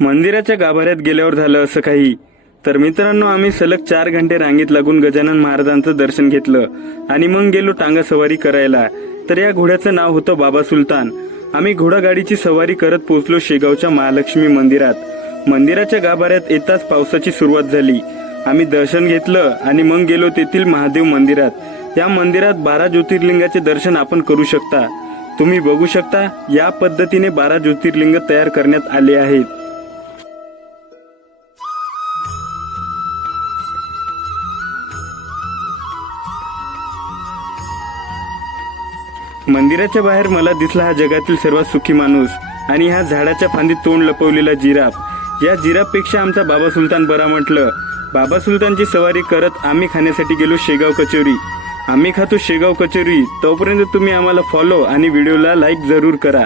मंदिराच्या गाभाऱ्यात गेल्यावर झालं असं काही तर मित्रांनो, आम्ही सलग 4 घंटे रांगेत लागून गजानन महाराजांचं दर्शन घेतलं आणि मग गेलो टांगा सवारी करायला. तर या घोड्याचं नाव होतं बाबा सुलतान. आम्ही घोडागाडीची सवारी करत पोहोचलो शेगावच्या महालक्ष्मी मंदिरात. मंदिराच्या गाभाऱ्यात येताच पावसाची सुरुवात झाली. आम्ही दर्शन घेतलं आणि मग गेलो तेथील महादेव मंदिरात. या मंदिरात 12 ज्योतिर्लिंगाचे दर्शन आपण करू शकता. तुम्ही बघू शकता, या पद्धतीने 12 ज्योतिर्लिंग तयार करण्यात आले आहेत. मंदिराच्या बाहेर मला दिसला हा जगातील सर्वात सुखी माणूस आणि हा झाडाच्या फांदीत तोंड लपवलेला जिराफ. या जिराफपेक्षा आमचा बाबा सुलतान बरा म्हटलं. बाबा सुलतानची सवारी करत आम्ही खाण्यासाठी गेलो शेगाव कचोरी. आम्ही खातो शेगाव कचोरी. तोपर्यंत तुम्ही आम्हाला फॉलो आणि व्हिडिओला लाईक जरूर करा.